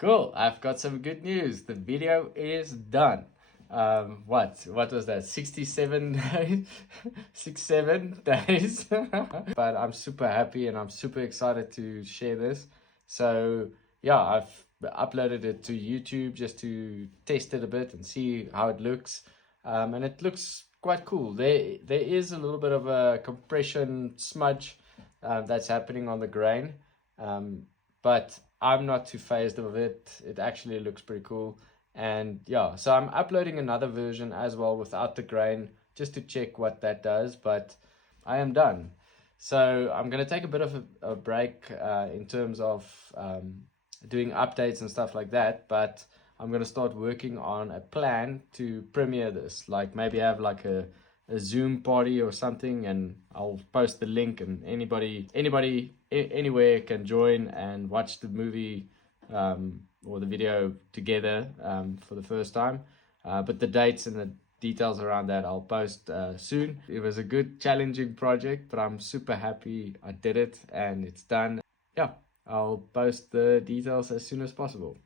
Cool. I've got some good news. The video is done. What was that? 67 days, 6, 7 days. But I'm super happy and I'm super excited to share this. So yeah, I've uploaded it to YouTube just to test it a bit and see how it looks. And it looks quite cool. There is a little bit of a compression smudge that's happening on the grain. But I'm not too phased of it. It actually looks pretty cool. And yeah, so I'm uploading another version as well without the grain just to check what that does. But I am done. So I'm going to take a bit of a break in terms of doing updates and stuff like that. But I'm going to start working on a plan to premiere this. Like maybe have like a Zoom party or something, and I'll post the link, and anybody anywhere can join and watch the movie or the video together for the first time. But the dates and the details around that I'll post soon. It was a good challenging project, but I'm super happy I did it and it's done. Yeah, I'll post the details as soon as possible.